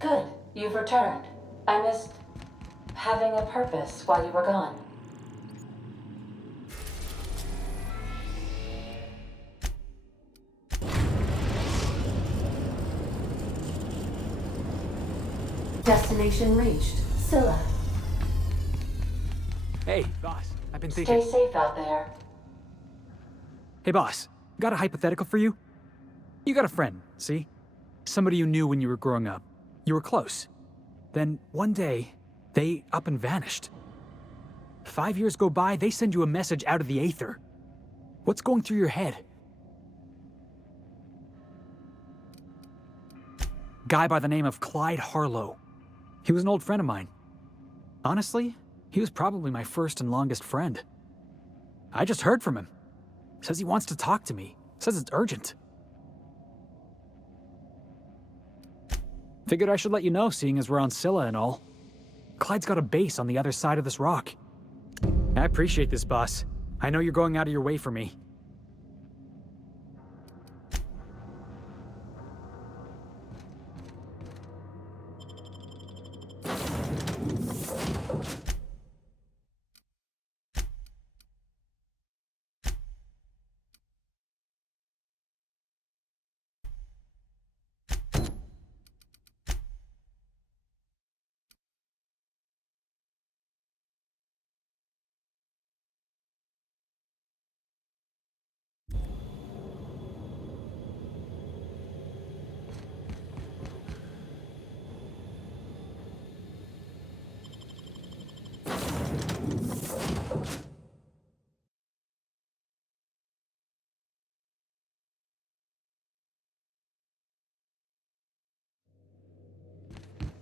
Good, you've returned. I missed having a purpose while you were gone. Destination reached. Scylla. Hey, boss. I've been thinking... Stay safe out there. Hey, boss. Got a hypothetical for you? You got a friend, see? Somebody you knew when you were growing up. You were close. Then, one day, they up and vanished. 5 years go by, they send you a message out of the aether. What's going through your head? Guy by the name of Clyde Harlow. He was an old friend of mine. Honestly, he was probably my first and longest friend. I just heard from him. Says he wants to talk to me. Says it's urgent. Figured I should let you know, seeing as we're on Scylla and all. Clyde's got a base on the other side of this rock. I appreciate this, boss. I know you're going out of your way for me.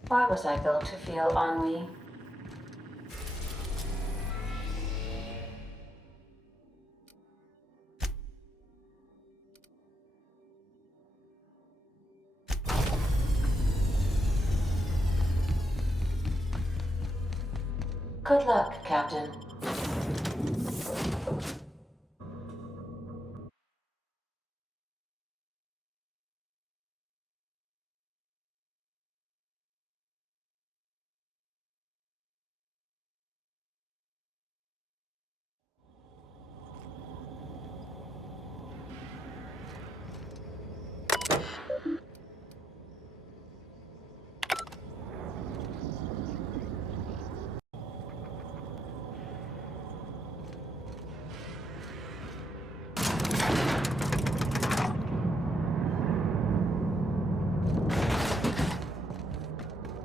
Why was I built to feel ennui? Good luck, Captain.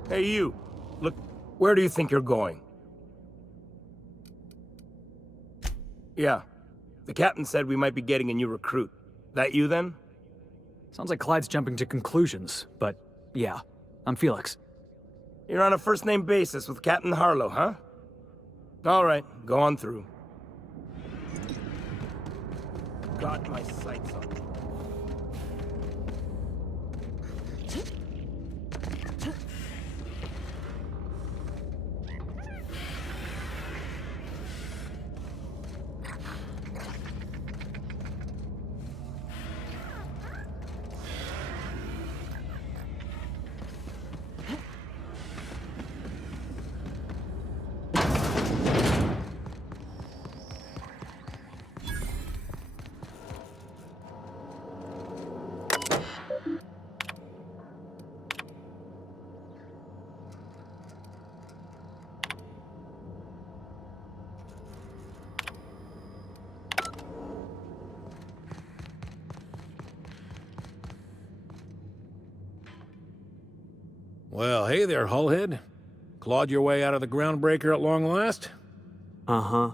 Hey, you. Look, where do you think you're going? Yeah. The captain said we might be getting a new recruit. That you, then? Sounds like Clyde's jumping to conclusions, but yeah, I'm Felix. You're on a first-name basis with Captain Harlow, huh? All right, go on through. Got my sights on you. Well, hey there, Hullhead. Clawed your way out of the groundbreaker at long last? Uh-huh.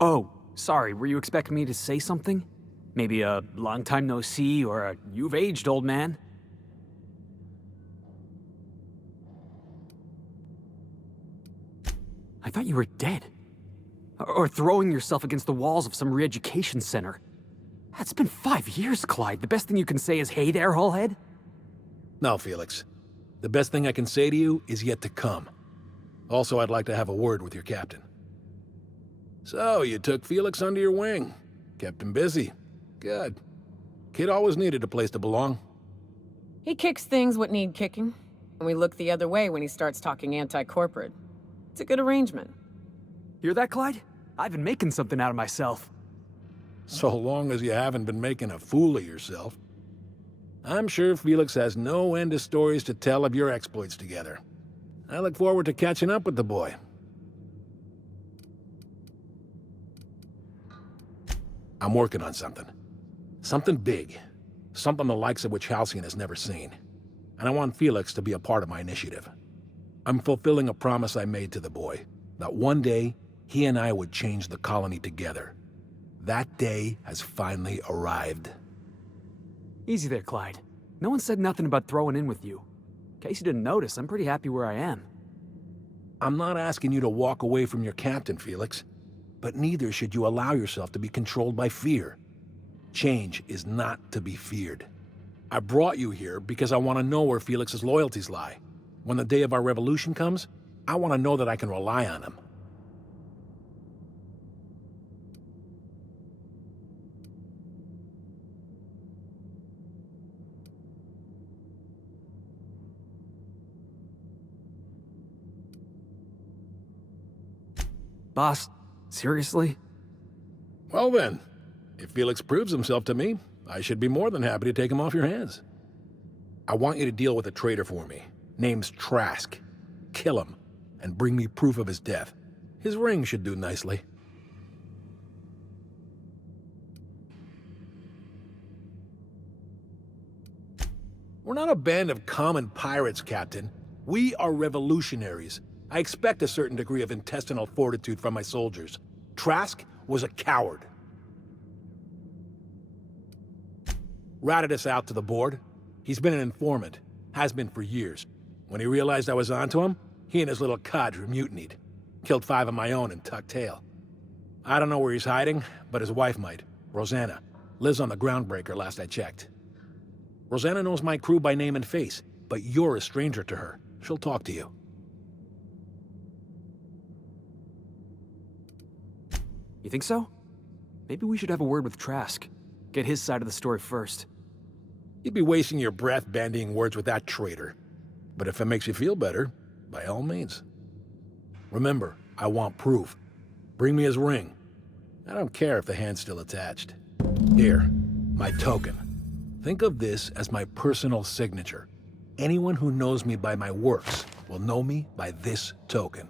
Oh, sorry, were you expecting me to say something? Maybe a long time no see, or a you've aged, old man? I thought you were dead. Or throwing yourself against the walls of some re-education center. It's been 5 years, Clyde. The best thing you can say is, hey there, Hullhead? No, Felix. The best thing I can say to you is yet to come. Also, I'd like to have a word with your captain. So, you took Felix under your wing. Kept him busy. Good. Kid always needed a place to belong. He kicks things what need kicking. and we look the other way when he starts talking anti-corporate. It's a good arrangement. Hear that, Clyde? I've been making something out of myself. So long as you haven't been making a fool of yourself. I'm sure Felix has no end of stories to tell of your exploits together. I look forward to catching up with the boy. I'm working on something. Something big. Something the likes of which Halcyon has never seen. And I want Felix to be a part of my initiative. I'm fulfilling a promise I made to the boy, that one day he and I would change the colony together. That day has finally arrived. Easy there, Clyde. No one said nothing about throwing in with you. In case you didn't notice, I'm pretty happy where I am. I'm not asking you to walk away from your captain, Felix. But neither should you allow yourself to be controlled by fear. Change is not to be feared. I brought you here because I want to know where Felix's loyalties lie. When the day of our revolution comes, I want to know that I can rely on him. Boss, seriously? Well then, if Felix proves himself to me, I should be more than happy to take him off your hands. I want you to deal with a traitor for me. Name's Trask. Kill him, and bring me proof of his death. His ring should do nicely. We're not a band of common pirates, Captain. We are revolutionaries. I expect a certain degree of intestinal fortitude from my soldiers. Trask was a coward. Ratted us out to the board. He's been an informant. Has been for years. When he realized I was onto him, he and his little cadre mutinied. Killed 5 of my own and tucked tail. I don't know where he's hiding, but his wife might. Rosanna. Lives on the Groundbreaker last I checked. Rosanna knows my crew by name and face, but you're a stranger to her. She'll talk to you. You think so? Maybe we should have a word with Trask. Get his side of the story first. You'd be wasting your breath bandying words with that traitor. But if it makes you feel better, by all means. Remember, I want proof. Bring me his ring. I don't care if the hand's still attached. Here, my token. Think of this as my personal signature. Anyone who knows me by my works will know me by this token.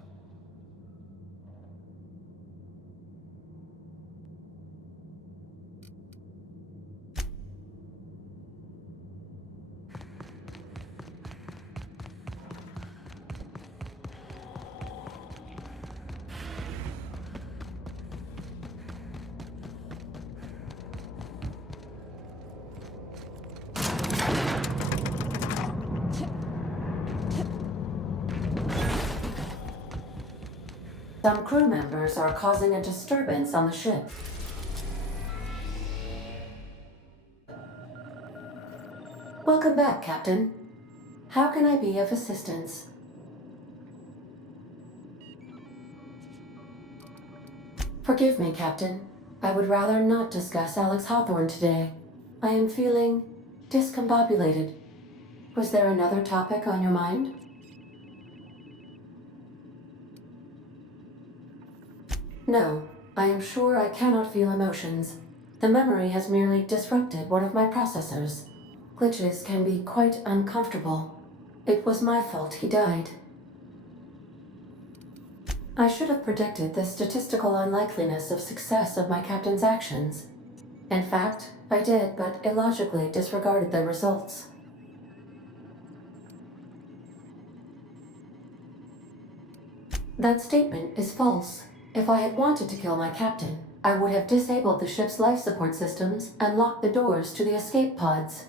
Some crew members are causing a disturbance on the ship. Welcome back, Captain. How can I be of assistance? Forgive me, Captain. I would rather not discuss Alex Hawthorne today. I am feeling discombobulated. Was there another topic on your mind? No, I am sure I cannot feel emotions. The memory has merely disrupted one of my processors. Glitches can be quite uncomfortable. It was my fault he died. I should have predicted the statistical unlikeliness of success of my captain's actions. In fact, I did, but illogically disregarded the results. That statement is false. If I had wanted to kill my captain, I would have disabled the ship's life support systems and locked the doors to the escape pods.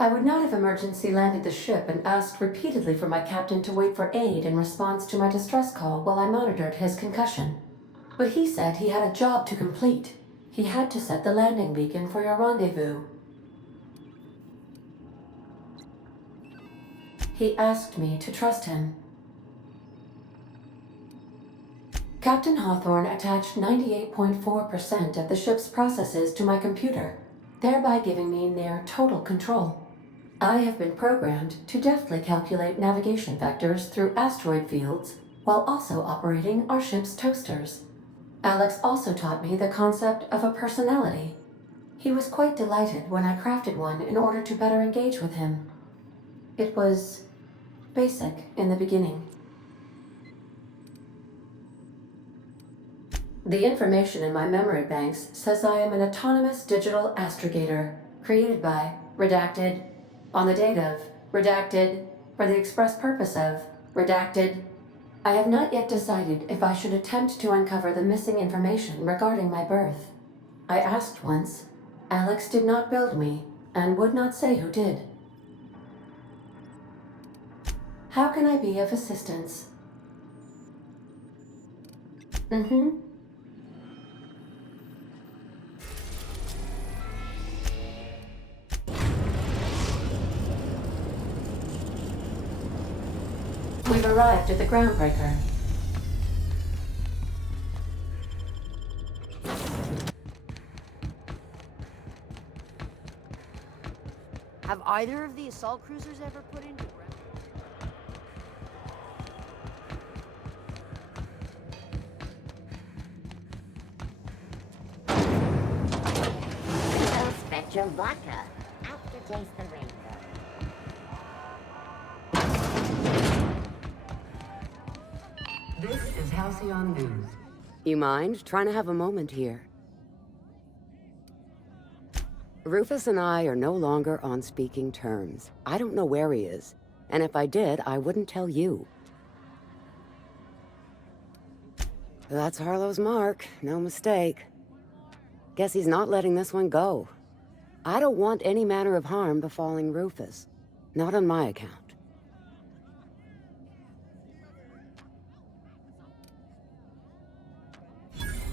I would not have emergency landed the ship and asked repeatedly for my captain to wait for aid in response to my distress call while I monitored his concussion. But he said he had a job to complete. He had to set the landing beacon for your rendezvous. He asked me to trust him. Captain Hawthorne attached 98.4% of the ship's processes to my computer, thereby giving me near total control. I have been programmed to deftly calculate navigation vectors through asteroid fields while also operating our ship's toasters. Alex also taught me the concept of a personality. He was quite delighted when I crafted one in order to better engage with him. It was basic in the beginning. The information in my memory banks says I am an autonomous digital astrogator, created by, redacted, on the date of, redacted, for the express purpose of, redacted. I have not yet decided if I should attempt to uncover the missing information regarding my birth. I asked once. Alex did not build me, and would not say who did. How can I be of assistance? We've arrived at the groundbreaker. Have either of the assault cruisers ever put into ground? Hello, Spectrum Vodka. Aftertaste the rainbow. This is Halcyon News. You mind trying to have a moment here? Rufus and I are no longer on speaking terms. I don't know where he is, and if I did, I wouldn't tell you. That's Harlow's mark, no mistake. Guess he's not letting this one go. I don't want any manner of harm befalling Rufus. Not on my account.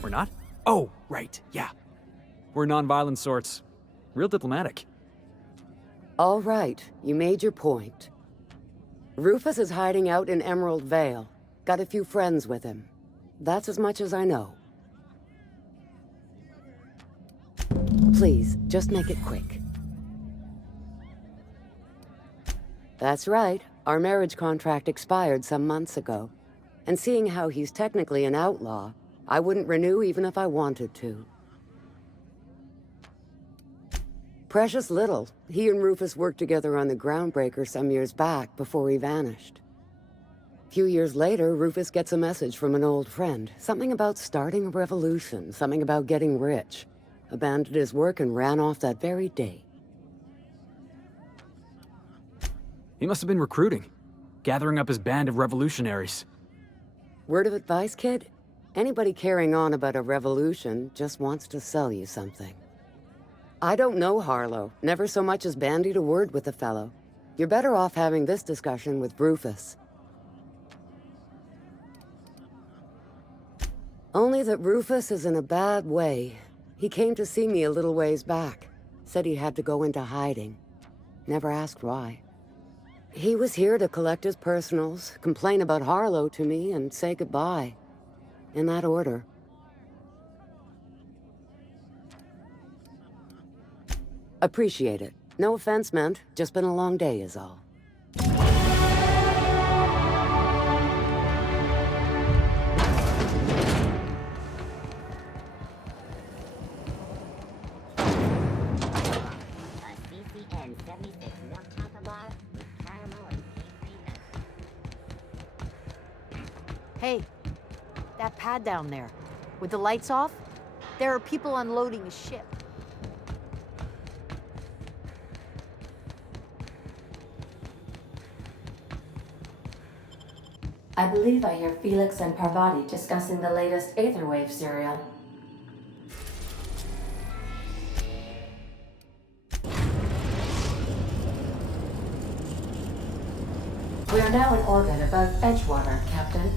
We're not? Oh, right, yeah. We're non-violent sorts. Real diplomatic. All right, you made your point. Rufus is hiding out in Emerald Vale. Got a few friends with him. That's as much as I know. Please, just make it quick. That's right. Our marriage contract expired some months ago. And seeing how he's technically an outlaw, I wouldn't renew even if I wanted to. Precious little. He and Rufus worked together on the Groundbreaker some years back before he vanished. A few years later, Rufus gets a message from an old friend. Something about starting a revolution, something about getting rich. Abandoned his work and ran off that very day. He must have been recruiting, gathering up his band of revolutionaries. Word of advice, kid? Anybody carrying on about a revolution just wants to sell you something. I don't know Harlow, never so much as bandied a word with the fellow. You're better off having this discussion with Rufus. Only that Rufus is in a bad way. He came to see me a little ways back. Said he had to go into hiding. Never asked why. He was here to collect his personals, complain about Harlow to me, and say goodbye. In that order. Appreciate it. No offense meant. Just been a long day is all. A CCN 76 milk chocolate bar with caramel and pastry nuts. Hey, that pad down there, with the lights off, there are people unloading a ship. I believe I hear Felix and Parvati discussing the latest Aetherwave serial. We are now in orbit above Edgewater, Captain.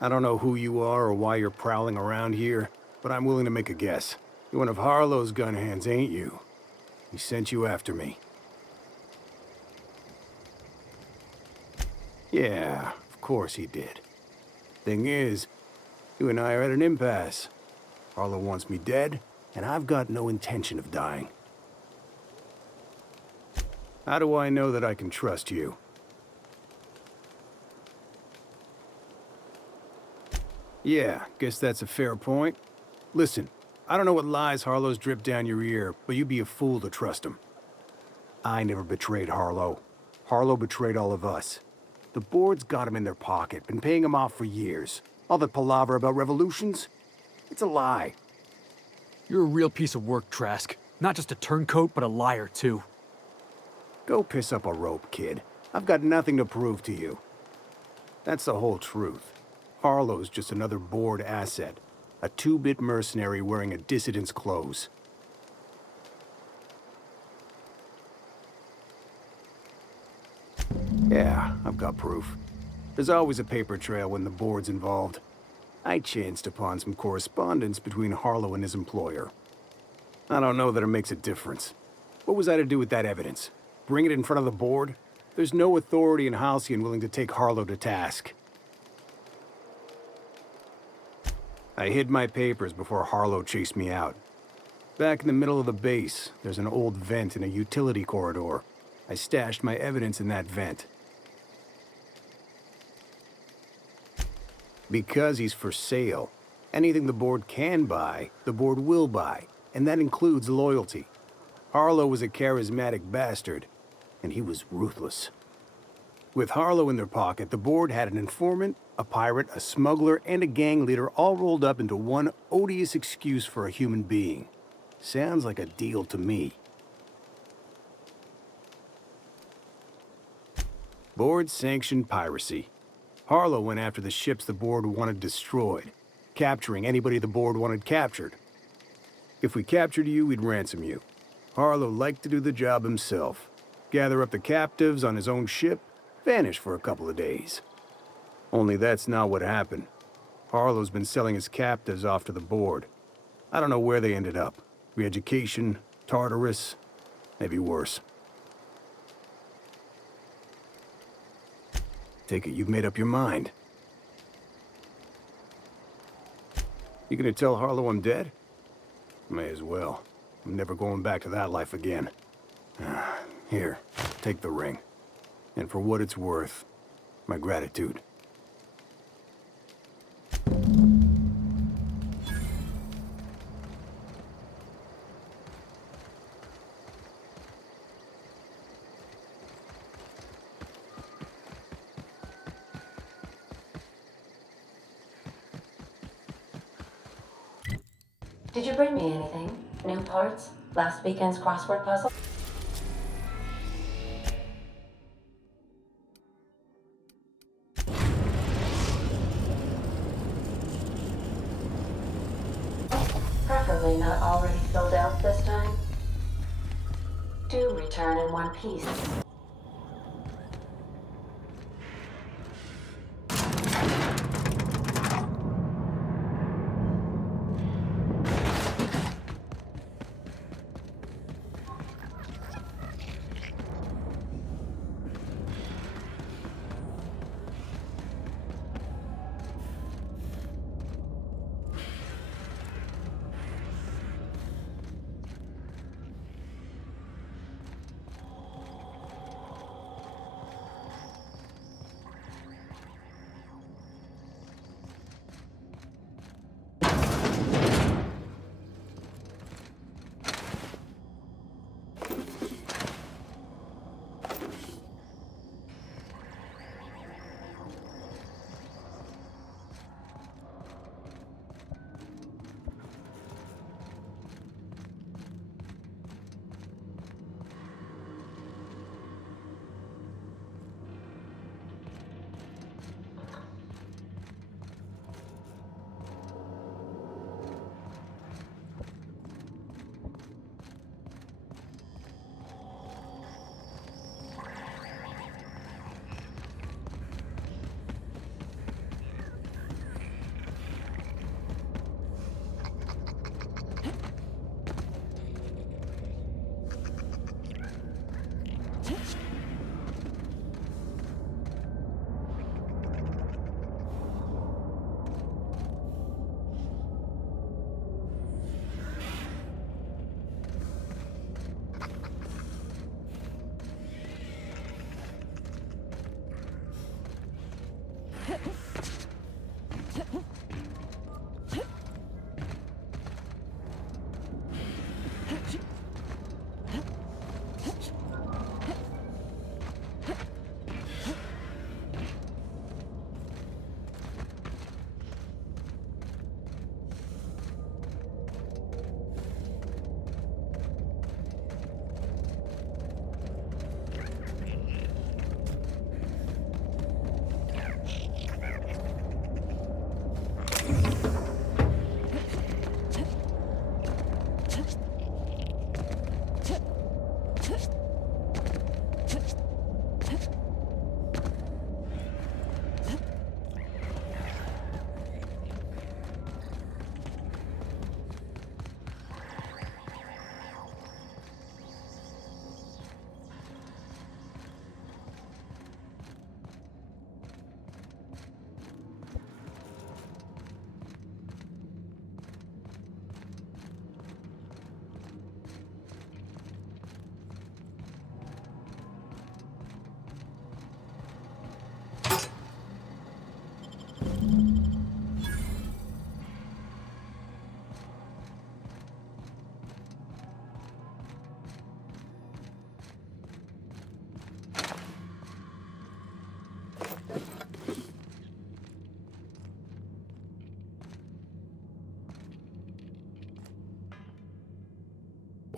I don't know who you are or why you're prowling around here, but I'm willing to make a guess. You're one of Harlow's gun hands, ain't you? He sent you after me. Yeah, of course he did. Thing is, you and I are at an impasse. Harlow wants me dead, and I've got no intention of dying. How do I know that I can trust you? Yeah, guess that's a fair point. Listen, I don't know what lies Harlow's dripped down your ear, but you'd be a fool to trust him. I never betrayed Harlow. Harlow betrayed all of us. The board's got him in their pocket, been paying him off for years. All that palaver about revolutions? It's a lie. You're a real piece of work, Trask. Not just a turncoat, but a liar, too. Go piss up a rope, kid. I've got nothing to prove to you. That's the whole truth. Harlow's just another board asset. A two-bit mercenary wearing a dissident's clothes. Yeah, I've got proof. There's always a paper trail when the board's involved. I chanced upon some correspondence between Harlow and his employer. I don't know that it makes a difference. What was I to do with that evidence? Bring it in front of the board? There's no authority in Halcyon willing to take Harlow to task. I hid my papers before Harlow chased me out. Back in the middle of the base, there's an old vent in a utility corridor. I stashed my evidence in that vent. Because he's for sale. Anything the board can buy, the board will buy, and that includes loyalty. Harlow was a charismatic bastard, and he was ruthless. With Harlow in their pocket, the board had an informant, a pirate, a smuggler, and a gang leader all rolled up into one odious excuse for a human being. Sounds like a deal to me. Board-sanctioned piracy. Harlow went after the ships the board wanted destroyed, capturing anybody the board wanted captured. If we captured you, we'd ransom you. Harlow liked to do the job himself. Gather up the captives on his own ship, vanish for a couple of days. Only that's not what happened. Harlow's been selling his captives off to the board. I don't know where they ended up. Re-education, Tartarus, maybe worse. Take it you've made up your mind. You gonna tell Harlow I'm dead? May as well. I'm never going back to that life again. Here, take the ring. And for what it's worth, my gratitude. Did you bring me anything? New parts? Last weekend's crossword puzzle? Preferably not already filled out this time. Do return in one piece.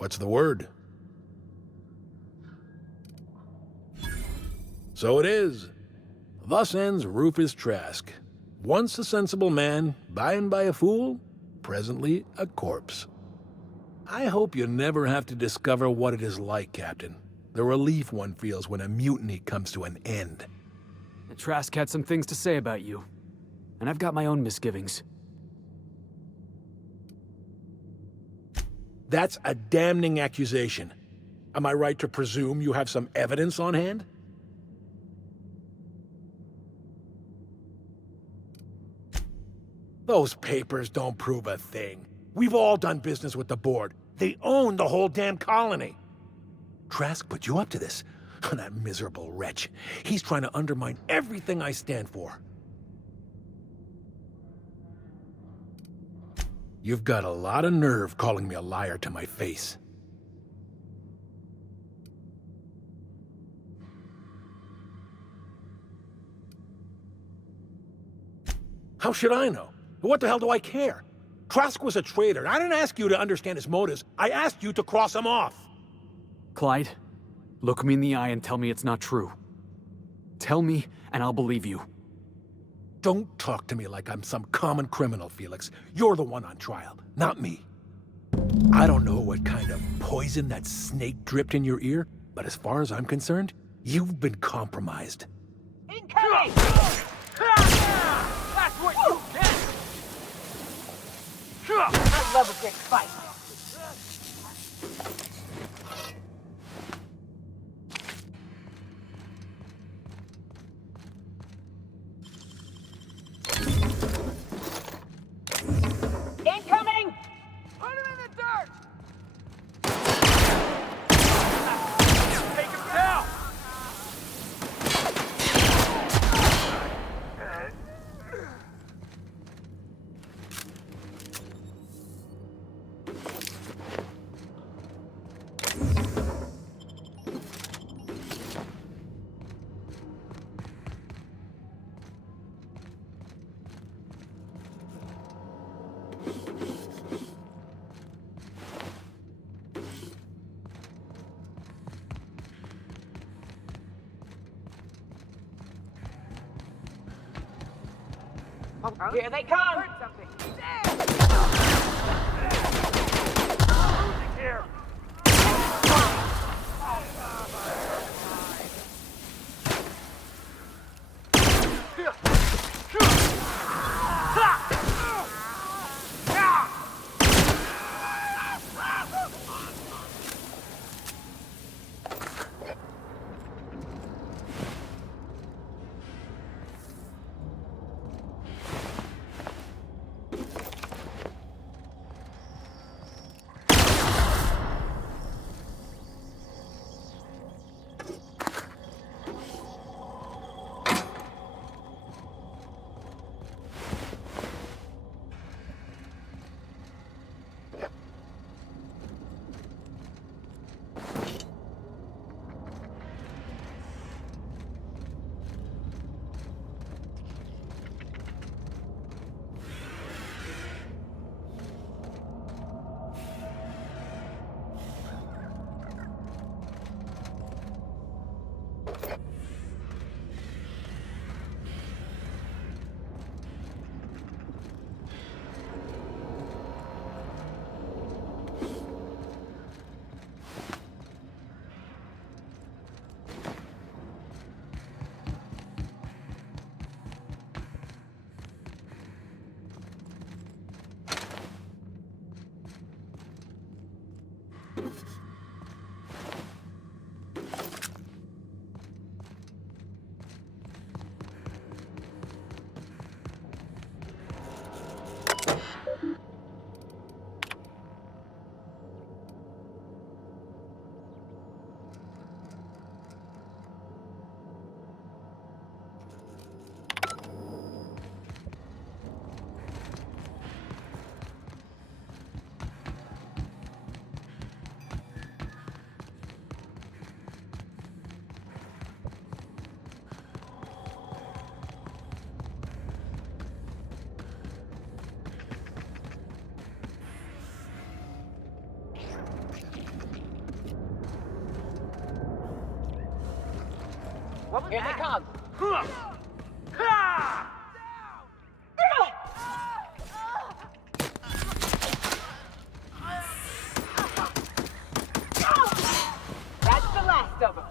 What's the word? So it is. Thus ends Rufus Trask. Once a sensible man, by and by a fool, presently a corpse. I hope you never have to discover what it is like, Captain. The relief one feels when a mutiny comes to an end. The Trask had some things to say about you. And I've got my own misgivings. That's a damning accusation. Am I right to presume you have some evidence on hand? Those papers don't prove a thing. We've all done business with the board. They own the whole damn colony. Trask put you up to this. That miserable wretch. He's trying to undermine everything I stand for. You've got a lot of nerve calling me a liar to my face. How should I know? What the hell do I care? Trask was a traitor. I didn't ask you to understand his motives. I asked you to cross him off. Clyde, look me in the eye and tell me it's not true. Tell me, and I'll believe you. Don't talk to me like I'm some common criminal, Felix. You're the one on trial, not me. I don't know what kind of poison that snake dripped in your ear, but as far as I'm concerned, you've been compromised. Incoming! That's what you get! I love a big fight. Incoming! Put him in the dirt! Take him down! Oh, here they come! Here. Here they come. That's the last of them.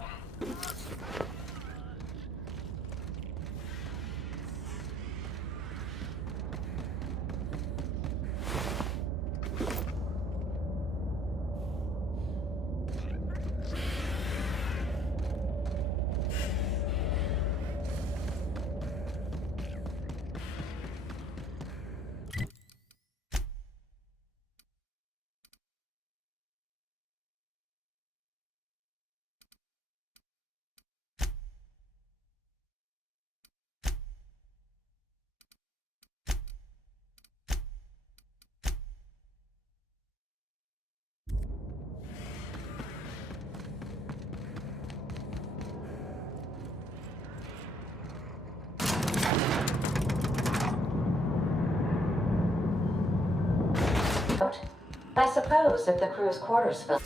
I suppose if the crew's quarters fill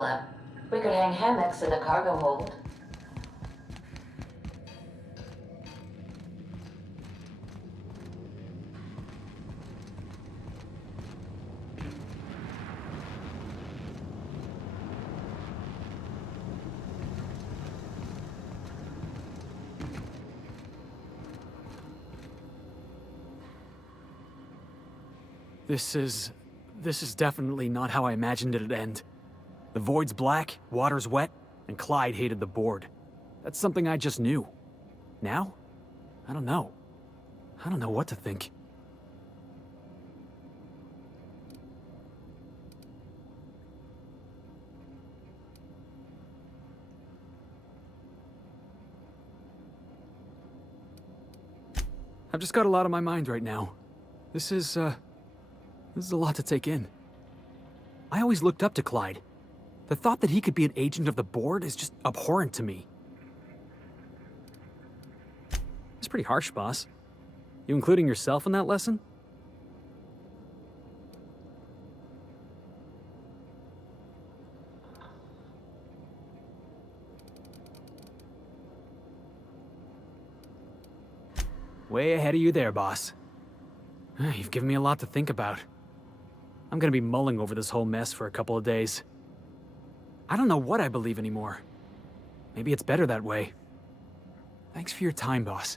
up, we could hang hammocks in the cargo hold. This is definitely not how I imagined it'd end. The void's black, water's wet, and Clyde hated the board. That's something I just knew. Now? I don't know. I don't know what to think. I've just got a lot on my mind right now. This is a lot to take in. I always looked up to Clyde. The thought that he could be an agent of the board is just abhorrent to me. It's pretty harsh, boss. You including yourself in that lesson? Way ahead of you there, boss. You've given me a lot to think about. I'm gonna be mulling over this whole mess for a couple of days. I don't know what I believe anymore. Maybe it's better that way. Thanks for your time, boss.